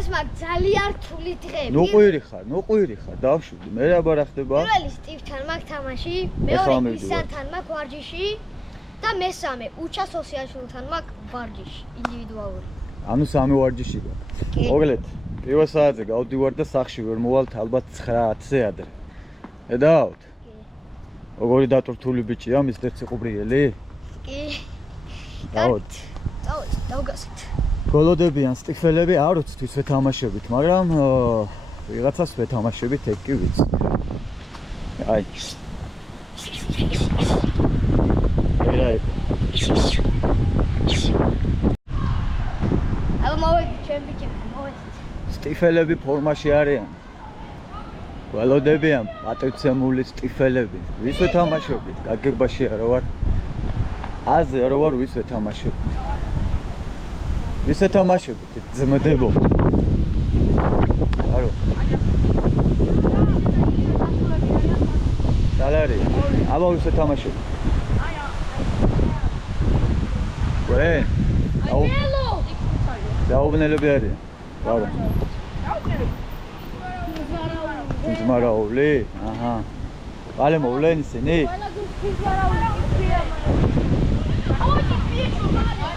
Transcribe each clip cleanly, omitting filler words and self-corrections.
დღეს მაგ ძალიან რთული დღეები. ნუ ყვირი ხარ, დავშვიდი. მე რა ბარა ხდება? პირველი სტივთან მაგ თამაში, მეორე ისანთან მაგ ვარჯიში და მესამე უჩა სოციალშულთან მაგ ვარჯიში, ინდივიდუალური. ანუ 3 ვარჯიში გაქვს. მოგლეთ, პირველ საათზე გავდივარ და სახში ვერ მოვალთ ალბათ 9:10-ზე ადრე. ედავთ? როგორი დატვირთული ბიჭია, მისტერ ციყუბრიელი? კი. დავთ. დავგასეთ. გოლოდებიან სტიფელები, არ ვიცით ვის ვეთამაშებით, მაგრამ ვიღაცას ვეთამაშებით, ეგ კი ვიცი. აი. ერაი. აბა მოვედი ჩემ ბიჭები, მოვედი. სტიფელები ფორმაში არიან. გოლოდებიან პატიცემული სტიფელები. ვის ვეთამაშებით? გაგებაში არა ვარ. აზე არა ვარ ვის ვეთამაშებით. ვის ვეთამაშებით? ძმდებო. არო. დალარი. აბა ვის ვეთამაშებით? ვე? აუ. დაუბნელები არიან. არო. ძმარაული? აჰა. ყალე მოვლენ ისინი?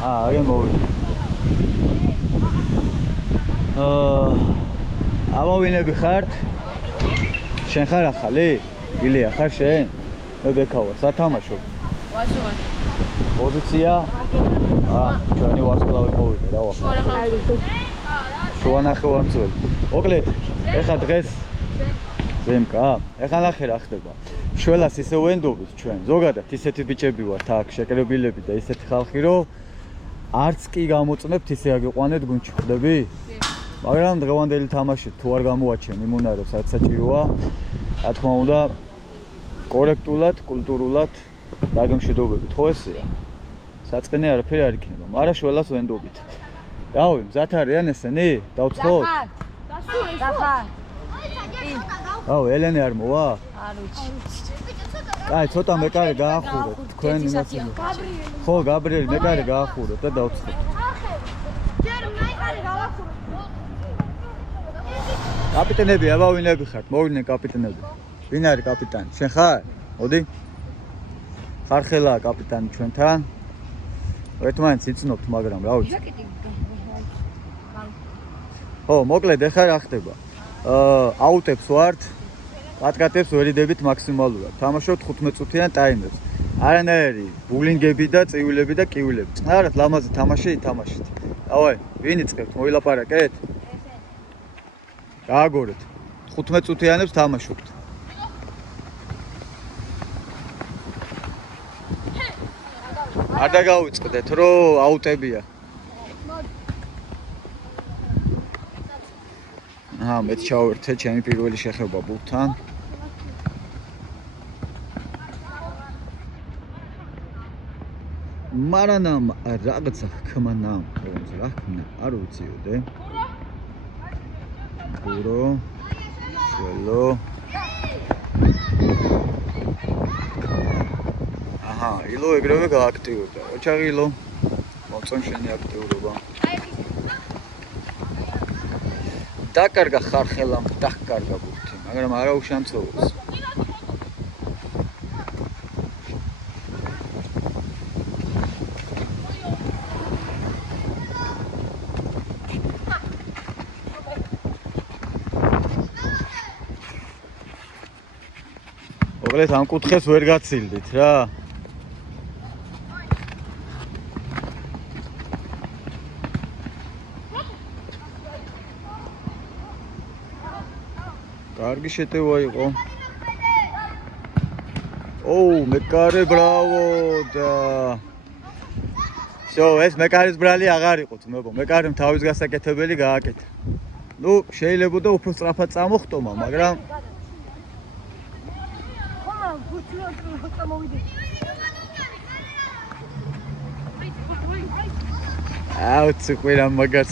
აი მოვლენ. ამოვინები ხართ? შენ ხარ ახალი? ილია ხარ შენ? მე ბექავა, სათამაშო. ვასუან. პოზიცია? ჩვენი ვარსკვლავი მოვიდა რა ვახ. შუა ნახევარმცველი. მოკლედ, ეხლა დღეს ზემკა, ეხლა ნახე რა ხდება. შველას ისე ვენდობით ჩვენ. ზოგადად ისეთი ბიჭები ვართ აქ, შეკრებილები და ისეთი ხალხი, რომ არც კი გამოწმებთ ისე აგიყვანეთ გუნდში, ხვდები? მაგრამ დღევანდელი თამაში თუ არ გამოაჩენ იმუნარებს, რაც საჭიროა, რა თქმა უნდა, კორექტულად, კულტურულად დაგემშვიდობებით, ხო ესეა? საწყენი არაფერი არ იქნება, მაგრამ შველას ვენდობით. რავი, მზად არიან ესენი? დავცხოთ? დახარ. აუ, ელენე არ მოვა? არ ვიცი. აი, ცოტა მეკარე გაახუროთ, თქვენ იმასი. ხო, გაბრიელი, მეკარე გაახუროთ და დავცხოთ. კაპიტანები, აბა ვინები ხართ? მოვიდნენ კაპიტანები. ვინ არის კაპიტანი? შენ ხარ? მოდი. ხარხელაა კაპიტანი ჩვენთან. ერთმანეთს იცნობთ, მაგრამ რა ვიცი. ხო, მოკლედ ეხლა რა ხდება? აუტებს ვართ. კატკატებს ვერიდებით მაქსიმალურად. თამაშობთ 15 წუთიან ტაიმერს. არანაირი ბულინგები და წივილები და კივილები. წნარად ლამაზი თამაში ითამაშეთ. დავაი, ვინ იწყებთ? მოილაპარაკეთ? გააგორეთ. 15 წუთიანებს თამაშობთ. არ დაგავიწყდეთ, რომ აუტებია. მეც ჩავერთე ჩემი პირველი შეხება ბურთთან. მარანამ რაღაცა ხმანამ, რა ხმნა, არ ვიციოდე. გურო, შველო. აჰა, ილო ეგრევე გააქტიურდა. ოჩაღი ილო. მოწონ შენი აქტიურობა. დაკარგა ხარხელამ, დაკარგა ბურთი, მაგრამ არა უშანცოებს. მოკლედ ამ კუთხეს ვერ გაცილდით რა. კარგი შეტევა იყო. ოუ, მეკარე ბრავო და შო, ეს მეკარის ბრალი აღარ იყო ძმებო. მეკარემ თავის გასაკეთებელი გააკეთა. ნუ, შეიძლება და უფრო სწრაფად წამოხტომა, მაგრამ აუც ყვირა მაგაც.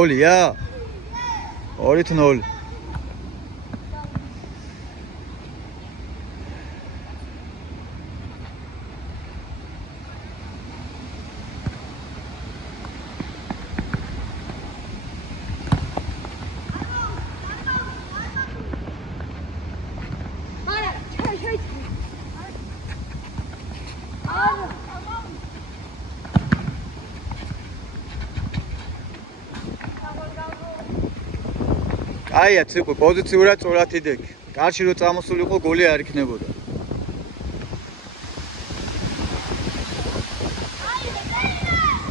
გოლია? 2-0. აია ციყვი პოზიციურად სწორად იდექი. კარში რო წამოსულიყო გოლი არ იქნებოდა.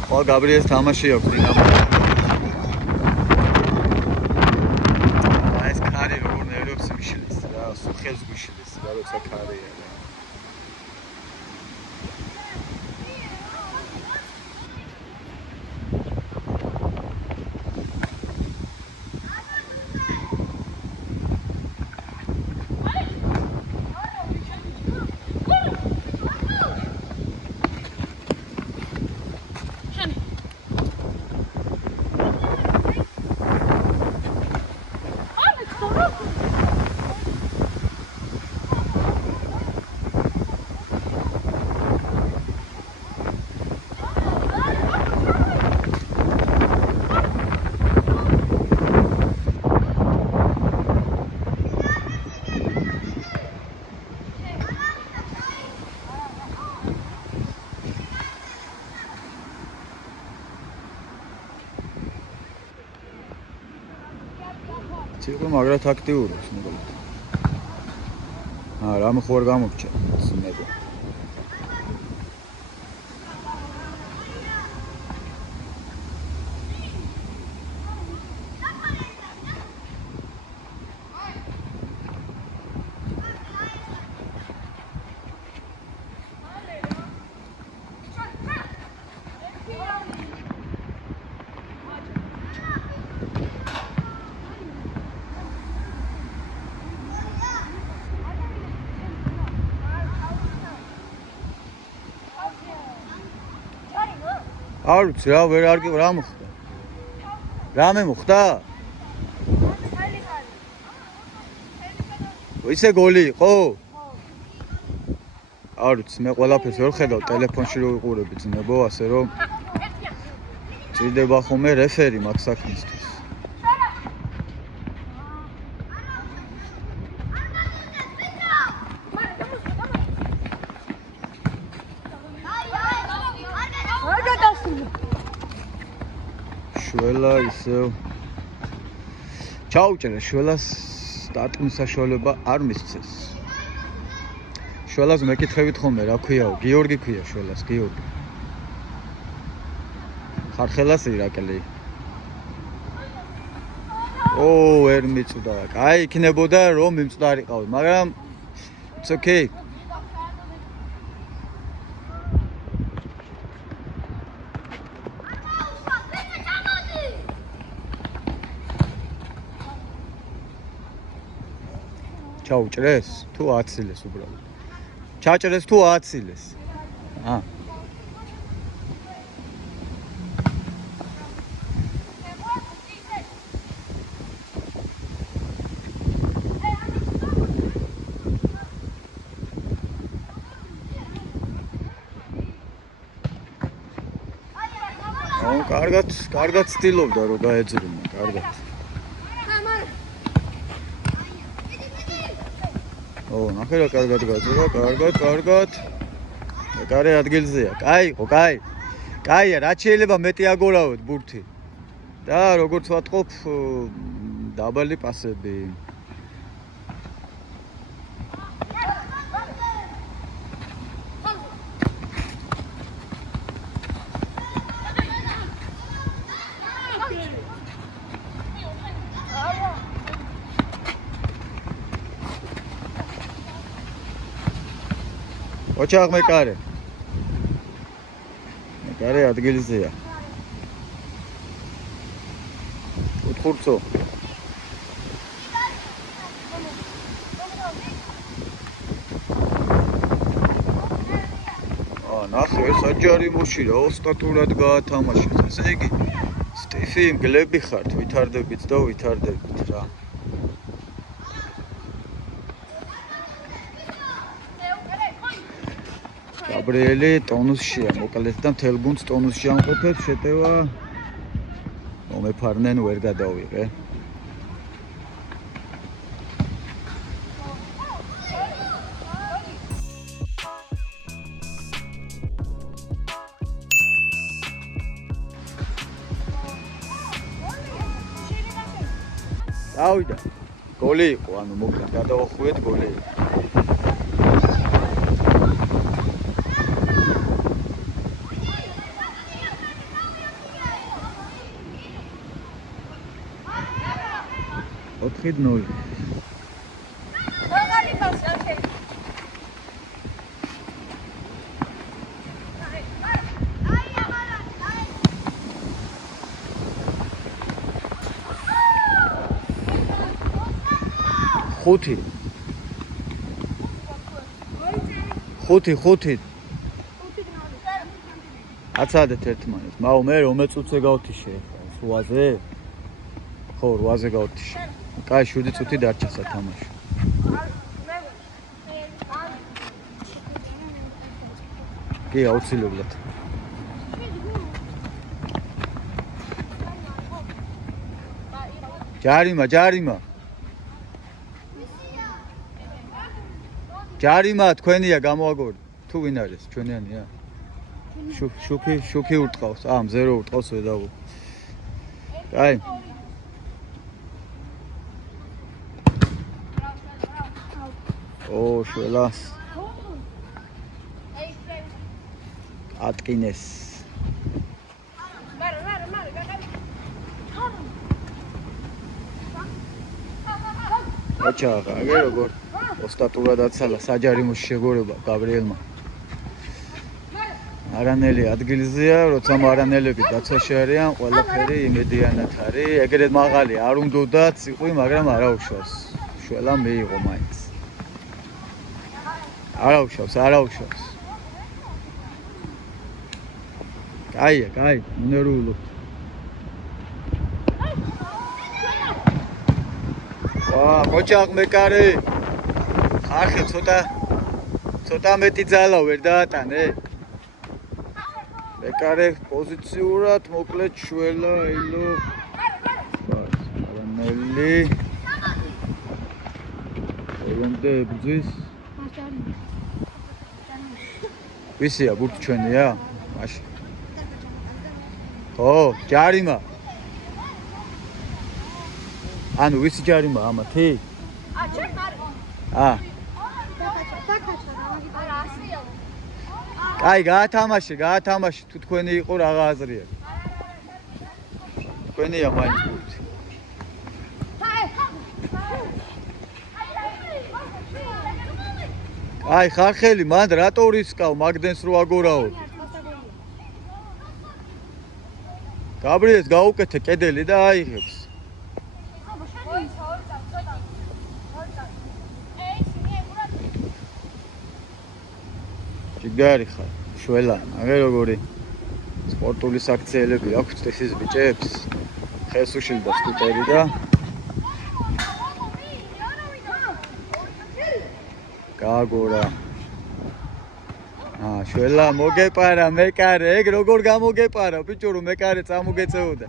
ხო გაბრიელს თამაში აქვს დინამო. ეს კარი როგორ ნერვებს მიშლის რა, სულხელს გიშლის რა როცა კარია. ციყვი მაგრად აქტიურობს მოკლედ. რამე ხო არ გამოგჭა ძმებო. არ ვიცი რა ვერ არ რა მოხდა? რამე მოხდა? ისე გოლი იყო? არ ვიცი მე ყველაფერს ვერ ხედავ ტელეფონში რო ვიყურები ძმებო, ასე რომ ჭირდება ხოლმე რეფერი მაგ საქმისთვის. შველა ისევ ჩაუჭერა შველას სტარტის საშუალება არ მისცეს. შველას მეკითხებით ხოლმე რა ქვიაო? გიორგი ქვია შველას, გიორგი. ხარხელას ირაკლი. ვერ მიწვდა. კაი იქნებოდა რომ მიმწვდარიყავი, მაგრამ it's okay. ჩაუჭრეს თუ აცილეს უბრალოდ. ჩაჭრეს თუ აცილეს. კარგად ცდილობდა რომ გაეძრინა, კარგად. ნახე რა კარგად გაძრა, კარგად. კარი ადგილზეა. კაიო, კაი. კაია, რაც შეიძლება მეტი აგორავოთ ბურთი. და როგორც ვატყობ, დაბალი პასები. ოჩაღ მეკარე. მეკარე ადგილზეა. უთხურცო. ნახე ეს აჯარი მოშირა ოსტატურად გაათამაშეს. ესე იგი სტიფი მგლები ხართ, ვითარდებით და ვითარდებით რა. გაბრიელი ტონუსშია, მოკლედ და მთელ გუნდს ტონუსში ამყოფებს, შეტევა მომეფარნენ ვერ გადავიღე. დავიდა. გოლი იყო, ანუ მოკლედ გადავახვიეთ გოლი. ოთხი 0. ხუთი. აცადეთ ერთმანეთს. მაო მე რომ წუთზე გავთიშე ხა 8-ზე? ხო, 8-ზე გავთიშე. კაი, 7 წუთი დარჩა სათამაშო. კი, აუცილებლად. ჯარიმა. ჯარიმა თქვენია გამოაგორი. თუ ვინ არის? ჩვენიანია? შუქი ურტყავს. მზერო ურტყავს ვედავო. კაი. შველას. ატკინეს. ოჩაღა, აგე როგორ ოსტატურად აცალა საჯარიმოს შეგორება გაბრიელმა. არანელი ადგილზეა, როცა მარანელები დაცვაში არიან, ყველაფერი იმედიანად არის. ეგრეთ მაღალი არ უნდათ ციყვი, მაგრამ არა უშავს. შველა მიიღო მაინც. არა უშავს. კაი, მინერულობთ. ყოჩაღ მეკარე. ხარხი ცოტა მეტი ძალა ვერ დაატანე. მეკარე პოზიციურად მოკლედ შველა ელო. არანელი. რომდე ბძვის? ვისია ბურთი ჩვენია? მაშინ. ხო, ჯარიმა. ანუ ვისი ჯარიმა ამათი? ჩემ არის. კაი, გაათამაშე, თუ თქვენი იყო რაღა აზრია. თქვენია მაინც ბურთი. აი, ხარხელი, მანდ რატო რისკავ, მაგდენს რო აგორაო. გაბრიელს გაუკეთე კედელი და აიღებს. ჯიგარი ხარ, შველა, აგე როგორი სპორტული საქციელები აქვს ტეხის ბიჭებს. ხელს უშილდა სკუტერი და გააგორა. შველა მოგეპარა მეკარე, ეგ როგორ გამოგეპარა, ბიჭო რომ მეკარე წამოგეწეოდა.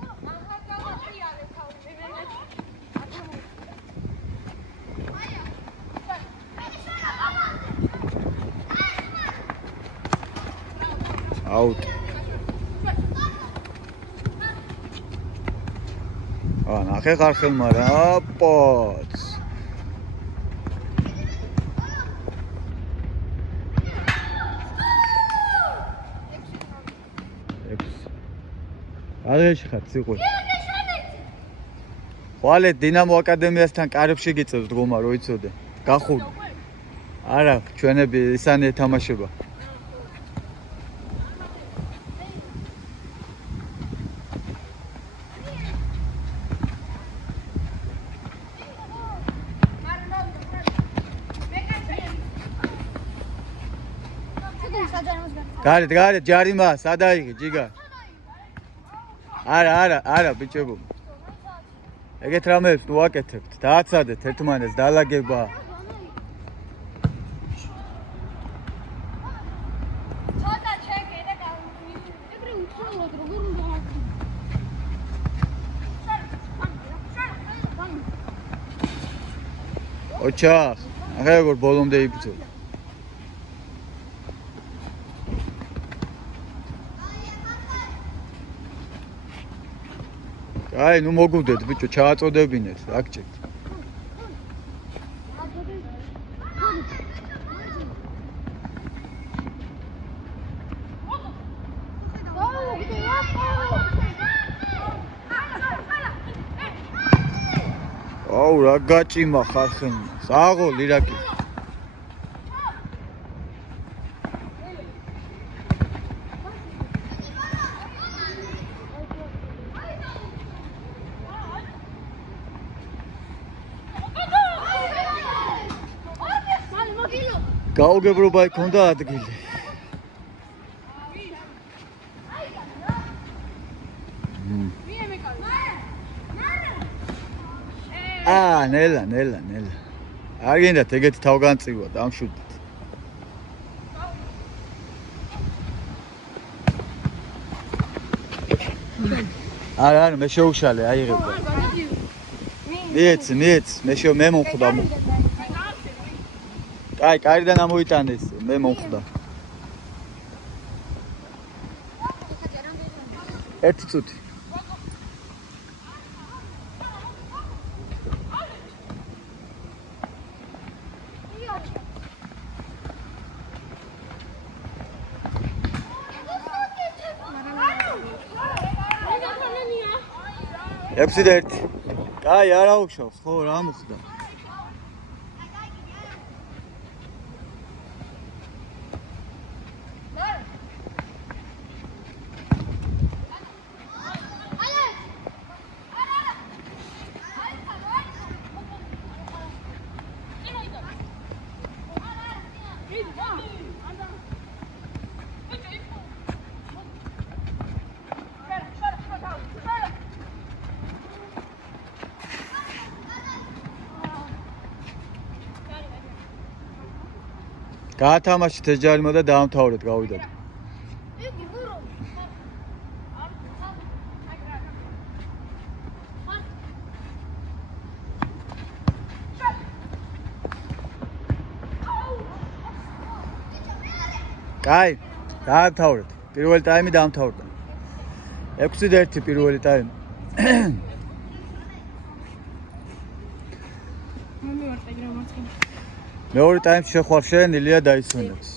აუტ. ნახე ხარხელმა რა, პოც. აღეში ხარ ციყვი. ხვალე დინამო აკადემიასთან კარებში გიწევს დგომა რო იცოდე. გახურდი. არა, ჩვენები ისანი ეთამაშება. გარეთ ჯარიმა, სადაიღე ჯიგა. არა ბიჭებო. ეგეთ რამებს ნუ აკეთებთ. დააცადეთ ერთმანეთს დაალაგება. ცოტა ჩეკე და ეგრე უცხოელად როგორ უნდა ოჩახ, ახლა როგორ ბოლომდე იბრძო. აი, ნუ მოგუვდეთ ბიჭო, ჩააწოდებინეთ, რა გჭირთ. აუ, რა გაჭიმა ხარხენი. საღოლი რა კი. გაუგებრობა იქონდა ადგილი. ნელა. არ გინდათ ეგეთი თავგანწირვა, დამშვიდეთ. არა, მე შეუშალე, აიღებდა. მიეც, მე მომხვდა. აი, კარიდან ამოიტანეს, მე მომხვდა. ერთი წუთი. ექვსი და ერთი. აი, არა უშავს, ხო, რა მოხდა? გაათამაშეთ ეს ჯარიმა და დაამთავრეთ, გავიდათ. კაი, დაამთავრეთ. პირველი ტაიმი დაამთავრდა. 6-1 პირველი ტაიმი. მეორე ტაიმში შეხვალ შენ ილია დაისვენებს.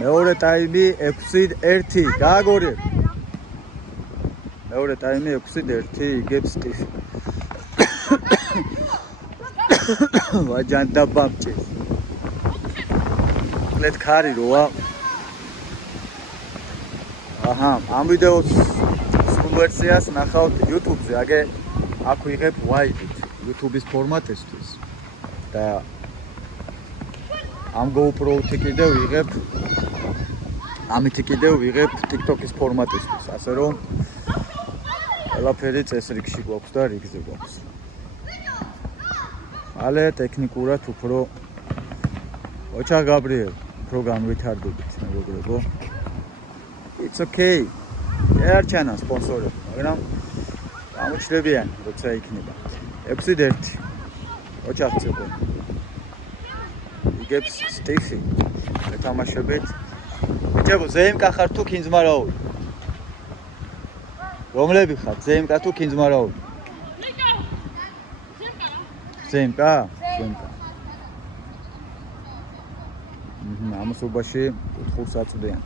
მეორე ტაიმი 6-1 გააგორებ. მეორე ტაიმი 6-1 იგებს ტიფი. ვაჯან დაბამჭი. ლეთ ხარი როა. აჰა, ამ ვიდეოს სულ ვერსიას ნახავთ YouTube-ზე, აგე აქ ვიღებ wide-ით, YouTube-ის ფორმატისთვის და ამ GoPro-ით კიდევ ვიღებ ამით კიდევ ვიღებ TikTok-ის ფორმატისთვის, ასე რომ ყველაფერი წესრიგში გვაქვს და რიგზე გვაქვს. ale ტექნიკურად უფრო ოჩა გაბრიელ უფრო განვითარდებით მეგობრებო. It's okay. არ ჩანა სპონსორები, მაგრამ გამოჩლებიან, როცა იქნება. 6-1. ოჩახცებო. იგებს სტიფი. მეთამაშებით. ბიჭებო, ზეიმკა ხარ თუ კინძმარაული? რომლები ხარ? ზეიმკა თუ კინძმარაული? ზეიმკა? ამასობაში კუთხურს აწვდიან.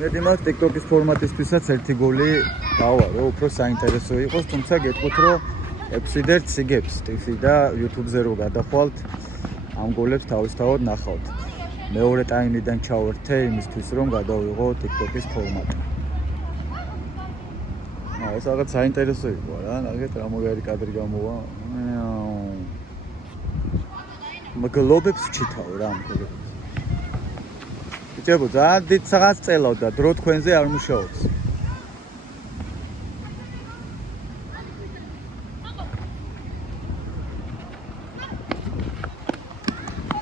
იმედიმავთ TikTok-ის ფორმატისთვისაც ერთი გოლი დავარო, უფრო საინტერესო იყოს, თუმცა გეტყვით, რომ 6-1 იგებს ტიფი და YouTube-ზე რო გადახვალთ, ამ გოლებს თავისთავად ნახავთ. მეორე ტაიმიდან ჩავერთე იმისთვის, რომ გადავიღო TikTok-ის ფორმატი. ეს რაღაც საინტერესო იყო რა, ნახეთ რა მაგარი კადრი გამოვა. მგლობებს ჩითავ რა მგლობებს. ბიჭებო, ძალიან დიდ საღამოს წელავ და დრო თქვენზე არ მუშაობს.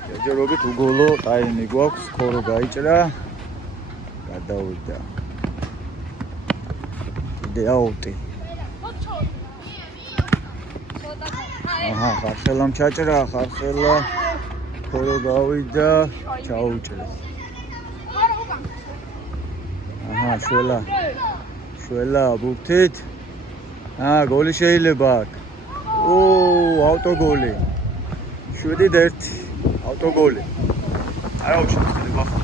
ჯერჯერობით უგოლო ტაიმი გვაქვს, ხორო გაიჭრა. გადავიდა. აუტი. აჰა, ხარხელამ ჩაჭრა, ხარხელა ხორო გავიდა, ჩაუჭრეს. აჰა, შველა ბურთით. გოლი შეიძლება აქ. ავტოგოლი. 7-1 ავტოგოლი. არა უშავს ხდება ხო.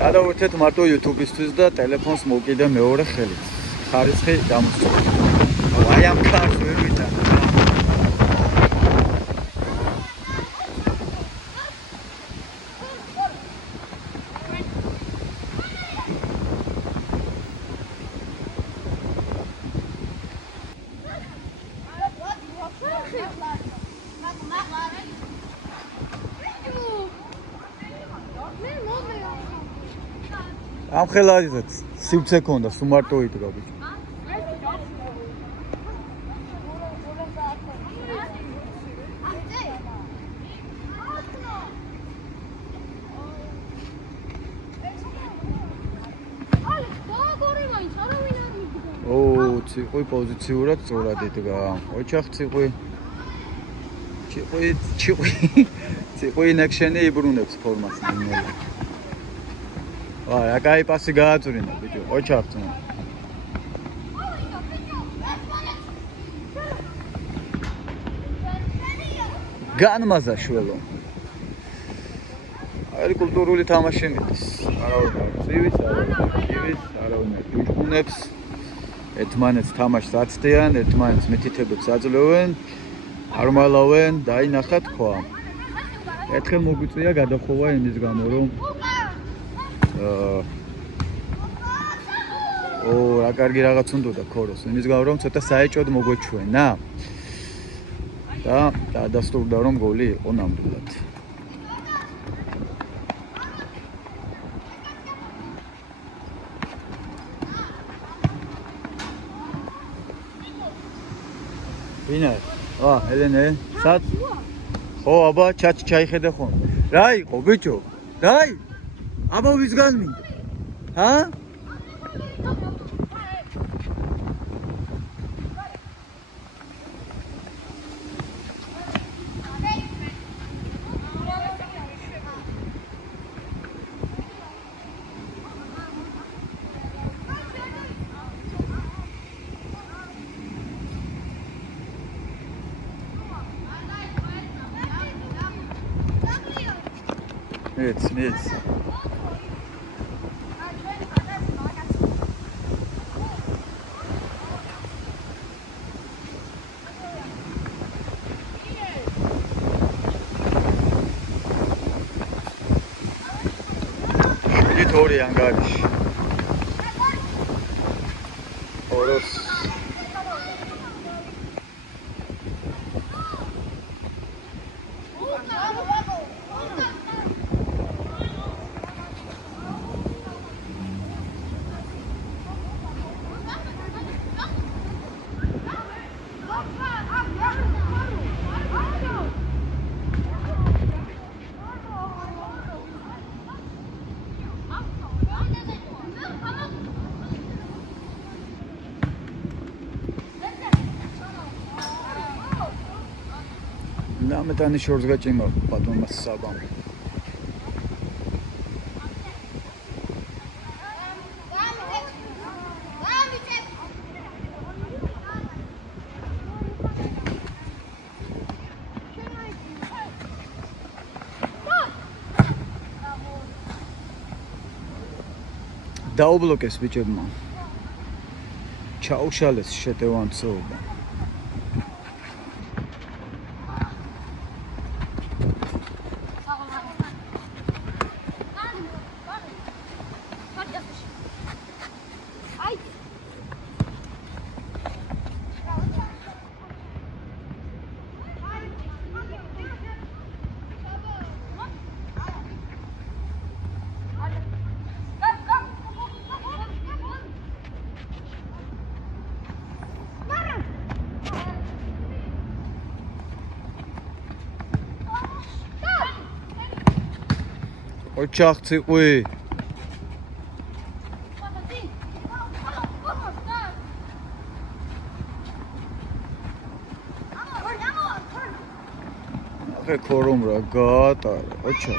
გადავერთეთ მარტო YouTube-ისთვის და ტელეფონს მოვკიდე მეორე ხელით. ხარისხი დამოწვა. აი ამ კარს ვერ ვიტან. ამ ხელარისაც სივრცე ქონდა, სუმარტო იდგა ბიჭო. ციყვი პოზიციურად სწორად იდგა. ოჩახ ციყვი ინექშენი იბრუნებს ფორმას ნინელი. რა კაი პასი გააწვრინა ბიჭო, ოჩახ ძმა. განმაზა შველო. აი კულტურული თამაში მიდის. არავინ წივის, არავინ ჯუჯუნებს. ერთმანეთს თამაშს აცდიან, ერთმანეთს მითითებებს აძლევენ, არ მალავენ, დაინახა თქვა. ერთხელ მოგვიწვია გადახოვა იმის გამო, რომ რა კარგი რაღაც უნდა ქოროს, იმის გამო რომ ცოტა საეჭოდ მოგვეჩვენა. და დადასტურდა რომ გოლი იყო ნამდვილად. ვინა? ელენე, სად? ხო, აბა, ჩატი ჩაიხედე ხომ. რა იყო, ბიჭო? დაი? აბა ვისგან მინდა? ჰა? Nic. Editori angarisch. Oros. Metani shorts gaჭიმა ბატონმა საბამ. დაუბლოკეს ბიჭებმა. ჩაუშალეს შეტევანცობა. ოჩახ ციყვი. ახე ქორომ რა გაატარა, ოჩა.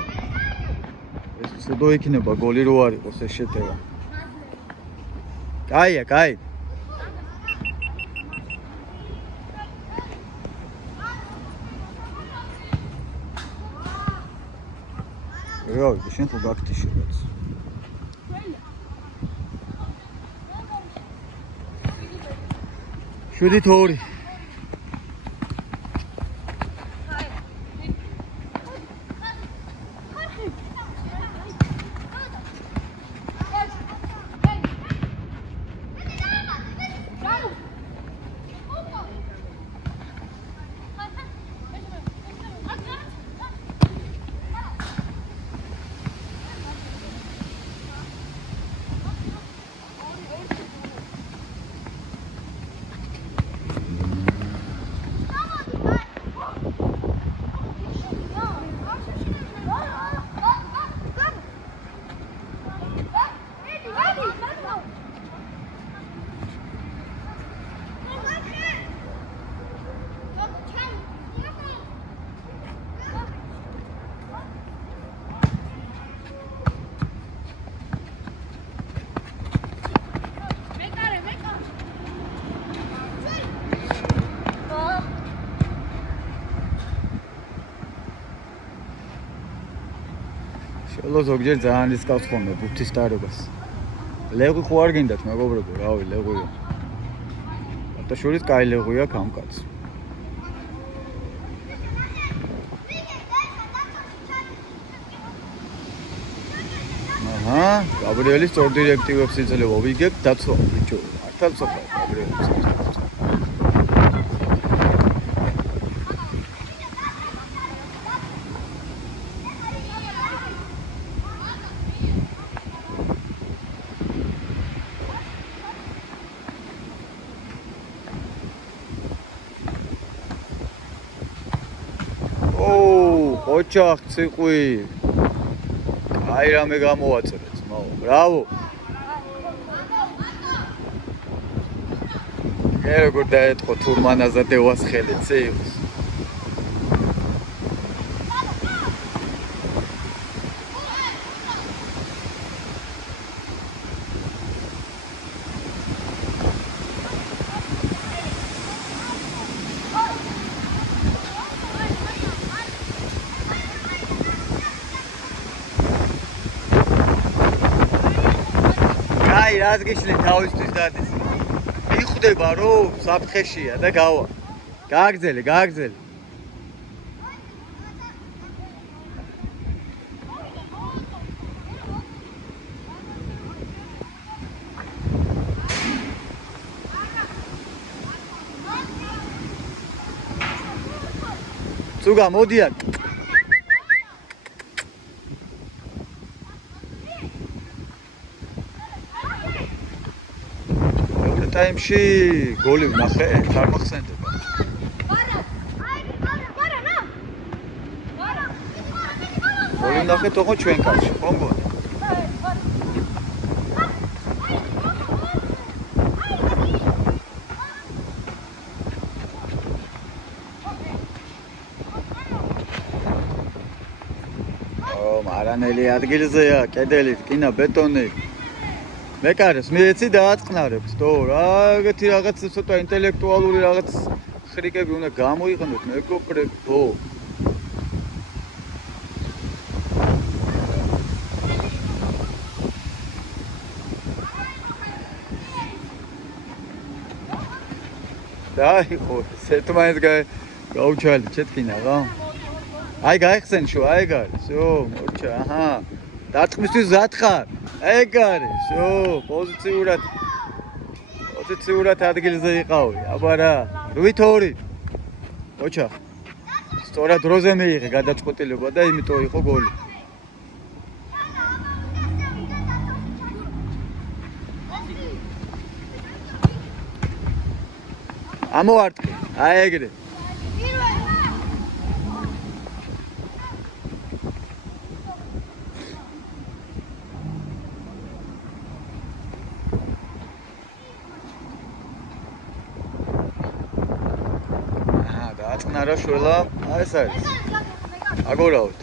ეს ცუდო იქნება გოლი რო არ იყოს ეს შეტევა. კაია, კაი. რა, შენ ხო გაქთიში რაც. შვიდით ორი. შელო ზოგჯერ ძალიან რისკავს ხოლმე ბურთის დარებას. ლეღვი ხო არ გინდათ მეგობრებო, რავი, ლეღვია. ბატაშვილის კაი ლეღვია გამკაც. აჰა, გაბრიელის სწორ დირექტივებს იძლევა, ვიგებ დაცვა ბიჭო. მართალ ცოტა გაბრიელის. ოჩახ ციყვი. აი რამე გამოაწერეთ, მაო. ბრავო. როგორ დაეთყო თურმანაზა დევას ხელი ციყვს. რას გიშლი თავისთვის დადის. მიხვდება რომ საფრთხეშია და გავა. გააგზელე, გააგზელე. ცუგა მოდიან. ტაიმში გოლი ვნახე, არ მახსენდება. გოლი ვნახე თქო ჩვენ კაცში, ხო მგონი? მარანელი ადგილზეა, კედელი, კინა, ბეტონი. მეკარეს მეცი დააწყნარებთ, თო რა ეგეთი რაღაც ცოტა ინტელექტუალური რაღაც ხრიკები უნდა გამოიყენოთ, მეგობრებო, თო. დაიხო, სეთმაინც გაუჩალი, ჩეთკინა რა. აი გაიხსენ შო, აი გარი, всё, მორჩა, აჰა. დარტყმისთვის გზად ხარ? ეგ არის, всё, პოზიციურად ადგილზე იყავი, აბა რა, 8-2. ოჩა. სწორად დროზე მიიღე გადაწყვეტილება და იმიტომ იყო გოლი. ამოვარტყი, აი ეგრე. გაწყნარა შველა. ეს არის. აგორავთ.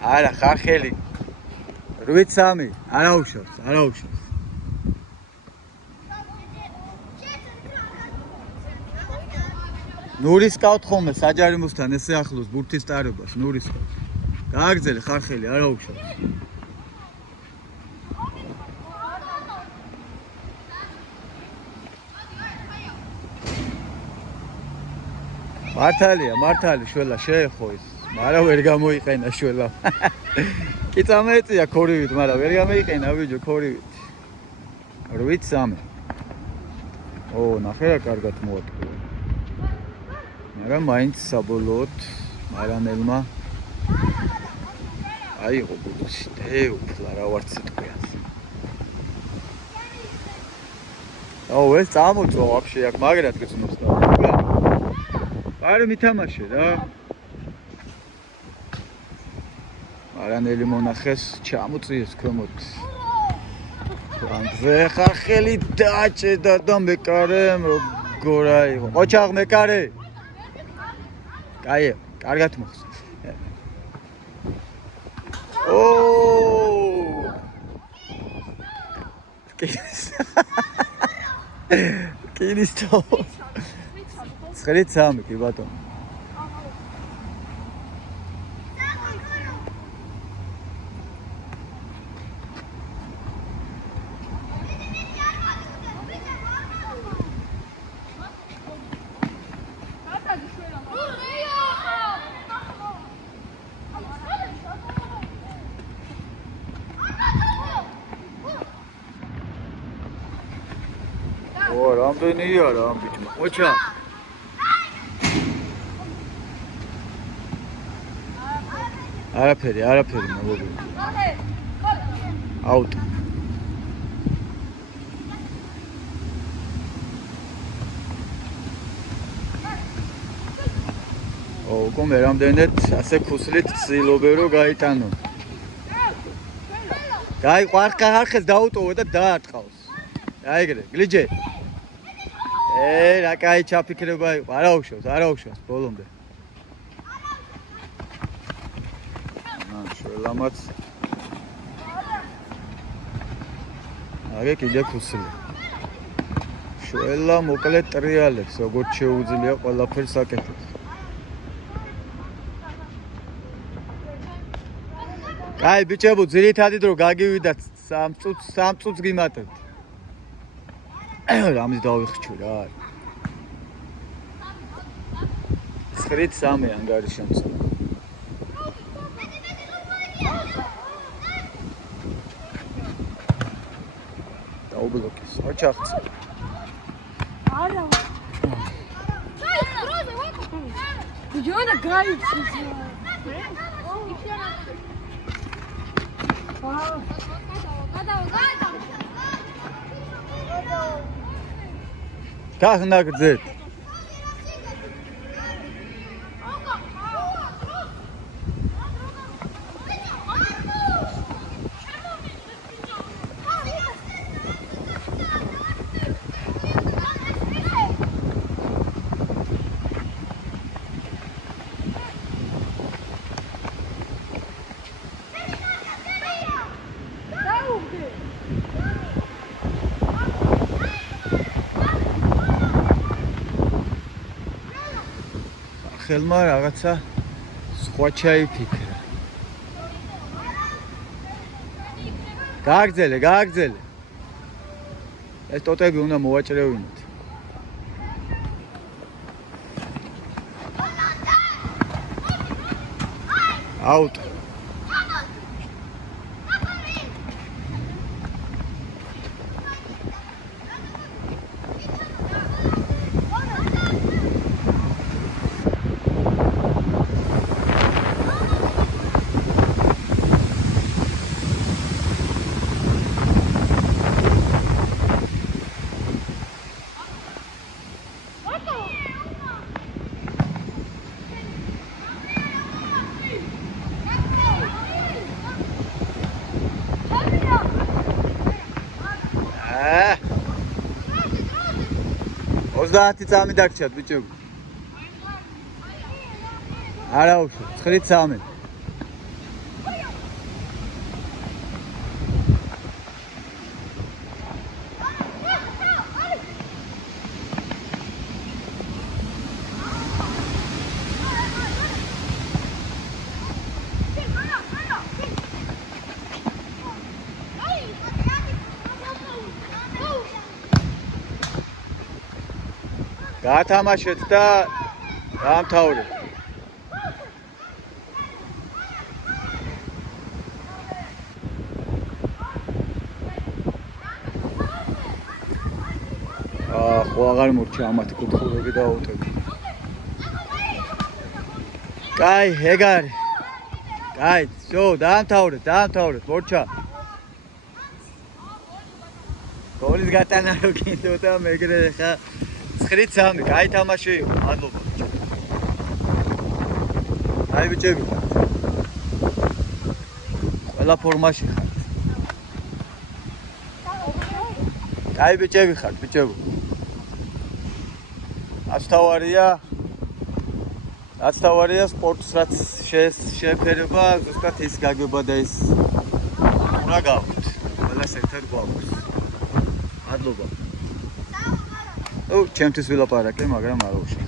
არა, ხარხელი. 8-3. არა უშავს. ნურის ყავთ ხოლმე საჯარიმოსთან ესე ახლოს ბურთის ტარებას, ნურის ყავთ. გააგრძელე ხარხელი, არა უშავს. მართალი შველა შეეხო ის, მაგრამ ვერ გამოიყენა შველა. კი წამეწია ქორივით, მაგრამ ვერ გამოიყენა ბიჭო ქორივით. 8-3. ნახე რა კარგად მოატყუა. მაგრამ მაინც საბოლოოდ მარანელმა აიღო ბურთი. უფლა რა ვარ სიტყვია. ეს წამოწვა ვაფშე აქ მაგრად გწნობს და. არა მითამაშე რა. მარანელი მონახეს ჩამოწიეს ქვემოთ. ფლანგზე ხარხელი დაჭედა და მეკარემ როგორ აიღო. ოჩაღ მეკარე. კაი, კარგად მოხსნა. კინისტო. 9-3 კი ბატონო. რამდენია რა ამ ბიჭმა. ოჩა. არაფერი მოგობი. აუტო. უკვე რამდენად ასე ქუსლით ცდილობენ რომ გაიტანონ. ხარხელს დაუტოვო და დაარტყავს. აიგრე, გლიჯე. რა კაი ჩაფიქრება იყო. არა უშავს ბოლომდე. შველამაც. აგე კიდე ქუსლი. შველა მოკლედ ტრიალებს, როგორც შეუძლია ყველაფერს აკეთებს. კაი ბიჭებო, ძირითადად რომ გაგივიდათ 3 წუთს გიმატებთ. რამის დავიხჩი რა. 9-3 ანგარიშემსა. დაუბლოკეს. ოჩახს. არა. ჯონა გაიწის. გახნაგძეთ. ხელმა რაღაცა სხვა ჩაიფიქრა. გააგრძელე. ეს ტოტები უნდა მოვაჭრევინოთ. აუტო. 30 წამი დაგჭირთ ბიჭები. არა უშო 9 წამი. გაათამაშეთ და დაამთავრეთ. ხო აღარ მორჩა ამათი კუთხეები და აუტები. კაი, ეგ არის. კაი, შო, დაამთავრეთ, მორჩა. გოლის გატანა რო გინდოდა მეგრე ხა 9-3, კაი თამაში იყო, მადლობა ბიჭო. აი ბიჭები. ყველა ფორმაში ხართ. კაი ბიჭები ხართ, ბიჭებო. რაც თავარია სპორტს რაც შეეფერება, ზუსტად ის გაგება და ის რა გავთ. ყველას ერთად გვაქვს. მადლობა. ჩემთვის ვილაპარაკე, მაგრამ არ უშავს.